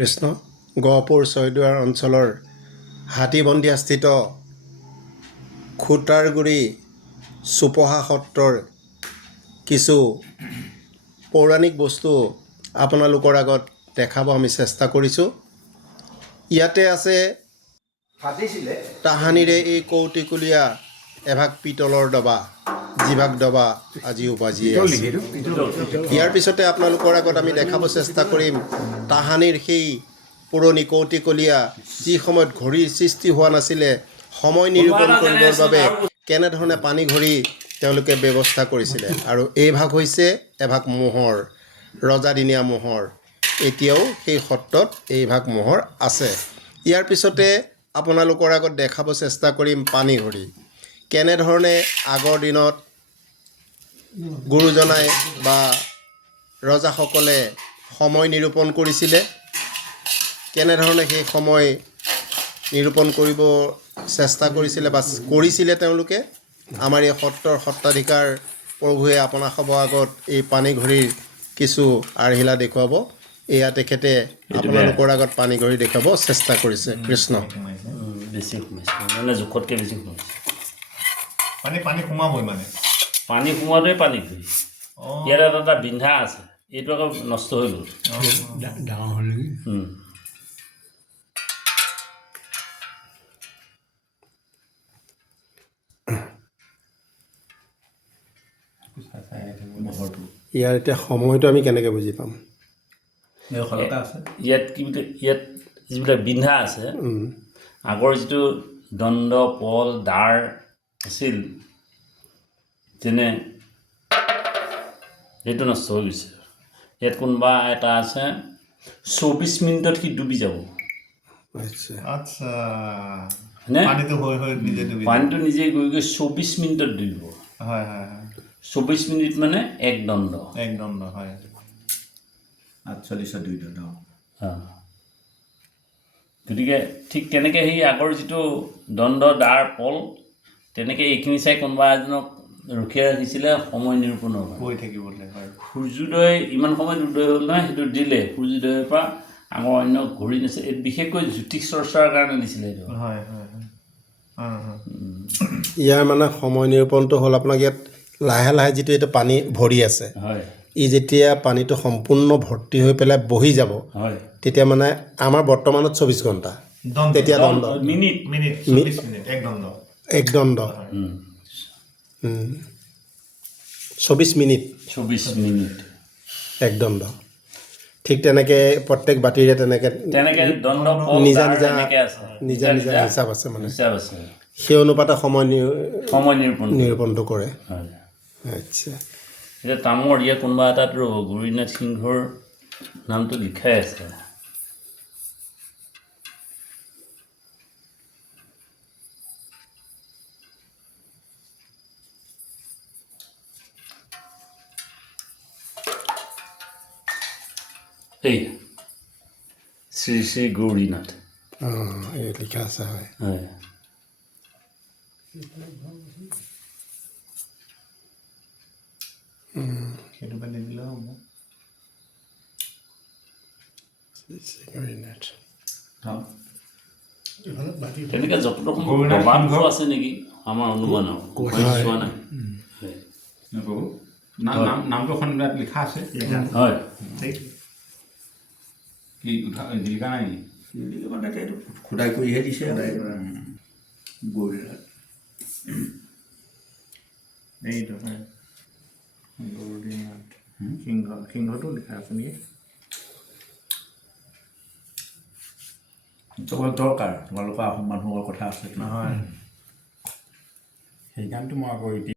কৃষ্ণ গহপুৰ ছয়দুৱাৰ অঞ্চলৰ হাতীবন্দিয়াস্থিত খুটাৰগুৰি চুপহা সত্ৰৰ কিছু পৌৰাণিক বস্তু আপোনালোকৰ আগত দেখাব আমি চেষ্টা কৰিছোঁ। ইয়াতে আছে তাহানিৰে এই কৌটিকুলীয়া এভাগ পিতলৰ ডবা, যিভাগ ডবা আজিও বাজিয়ে আছে। ইয়াৰ পিছতে আপোনালোকৰ আগত আমি দেখাব চেষ্টা কৰিম তাহানিৰ সেই পুৰণি কৌটিকলীয়া যি সময়ত ঘড়ীৰ সৃষ্টি হোৱা নাছিলে, সময় নিৰূপণ কৰিবৰ বাবে কেনেধৰণে পানী ঘড়ী তেওঁলোকে ব্যৱস্থা কৰিছিলে। আৰু এই ভাগ হৈছে এভাগ মোহৰ, ৰজাদিনীয়া মোহৰ। এতিয়াও সেই সত্ৰত এই ভাগ মোহৰ আছে। ইয়াৰ পিছতে আপোনালোকৰ আগত দেখাব চেষ্টা কৰিম পানী ঘড়ী, কেনেধৰণে আগৰ দিনত গুৰুজনাই বা ৰজাসকলে সময় নিৰূপণ কৰিছিলে, কেনেধৰণে সেই সময় নিৰূপণ কৰিব চেষ্টা কৰিছিলে বা কৰিছিলে তেওঁলোকে। আমাৰ এই সত্ৰৰ সত্ৰাধিকাৰ প্ৰভুৱে আপোনাসৱৰ আগত এই পানী ঘড়ীৰ কিছু আৰ্হিলা দেখুৱাব। এয়া তেখেতে আপোনালোকৰ আগত পানী ঘড়ী দেখুৱাব চেষ্টা কৰিছে। কৃষ্ণ বেছি সোমাইছে, মানে জোখতকৈ বেছি সোমাইছে। পানী সোমাবই মানে পানী সোমোৱাটোৱে পানী ঘড়ী। ইয়াত এটা বিন্ধা আছে, এইটো আকৌ নষ্ট হৈ গ'ল, ডাঙৰ হ'ল নেকি? ইয়াৰ এতিয়া সময়টো আমি কেনেকৈ বুজি পাম? ইয়াত কি বুলি, ইয়াত যিবিলাক বিন্ধা আছে, আগৰ যিটো দণ্ড, পল, দাৰ আছিল, যেনে সেইটো নষ্ট হৈ গৈছে। ইয়াত কোনোবা এটা আছে 24 মিনিটত সি ডুবি যাব। আচ্ছা, হয়নে? পানীটো নিজে গৈ 24 মিনিটত ডুবিব। হয় হয় হয়, 24 মিনিট মানে এক দণ্ড। হয়। 48 2 দণ্ড। গতিকে ঠিক তেনেকৈ সেই আগৰ যিটো দণ্ড, দাৰ, পল, তেনেকৈ এইখিনি চাই কোনোবা এজনক ৰখীয়া ৰাখিছিলে সময় নিৰূপণৰ কৈ থাকিবলৈ। হয়, সূৰ্যোদয় ইমান সময়ত উদয় হ'ল নহয়, সেইটো দিলে। সূৰ্যোদয়ৰ পৰা আগৰ অন্য ঘড়ী নাছিলে, বিশেষকৈ জ্যোতিষ চৰ্চাৰ কাৰণে দিছিলে এইটো। হয় হয় হয়। ইয়াৰ মানে সময় নিৰূপণটো হ'ল আপোনাক ইয়াত লাহে লাহে যিটো এইটো পানী ভৰি আছে, হয়, ই যেতিয়া পানীটো সম্পূৰ্ণ ভৰ্তি হৈ পেলাই বহি যাব, হয়, তেতিয়া মানে আমাৰ বৰ্তমানত 24 ঘণ্টা, তেতিয়া দণ্ড মিনিট মিনিট 24 মিনিট এক দণ্ড। 24 মিনিট 24 মিনিট এক দণ্ড। ঠিক তেনেকৈ প্ৰত্যেক বাতিৰে তেনেকৈ দণ্ড, পল, নিজা দাৰ নিজা তেনেকৈ আছে, নিজা নিজা হিচাপ আছে, মানে হিচাপ আছে। সেই অনুপাতে সময় নিৰূপণটো কৰে। হয়। আচ্ছা, এতিয়া তামৰ ইয়াত কোনোবা এটাত গৌৰীনাথ সিংহৰ নামটো লিখাই আছে। এই শ্ৰী শ্ৰী গৌৰীনাথ। এই লিখা আছে, হয়। হয়, সেইটো পানী দিলেও হ'ব। তেনেকৈ যতন আছে নেকি আমাৰ অনুমান আৰু চোৱা নাই। নামটো এখন লিখা আছে। হয়, কি জিলিকা নাই নেকি? এইটো খুদাই কৰিহে দিছে। গৌৰীনাথ এইটো হয়, গৌৰীনাথ সিংহটো লিখা আছে নেকি? দৰকাৰ, তোমালোকৰ আহোম মানুহৰ কথা আছে নহয়, সেইকাৰণেতো মই আকৌ এতিয়া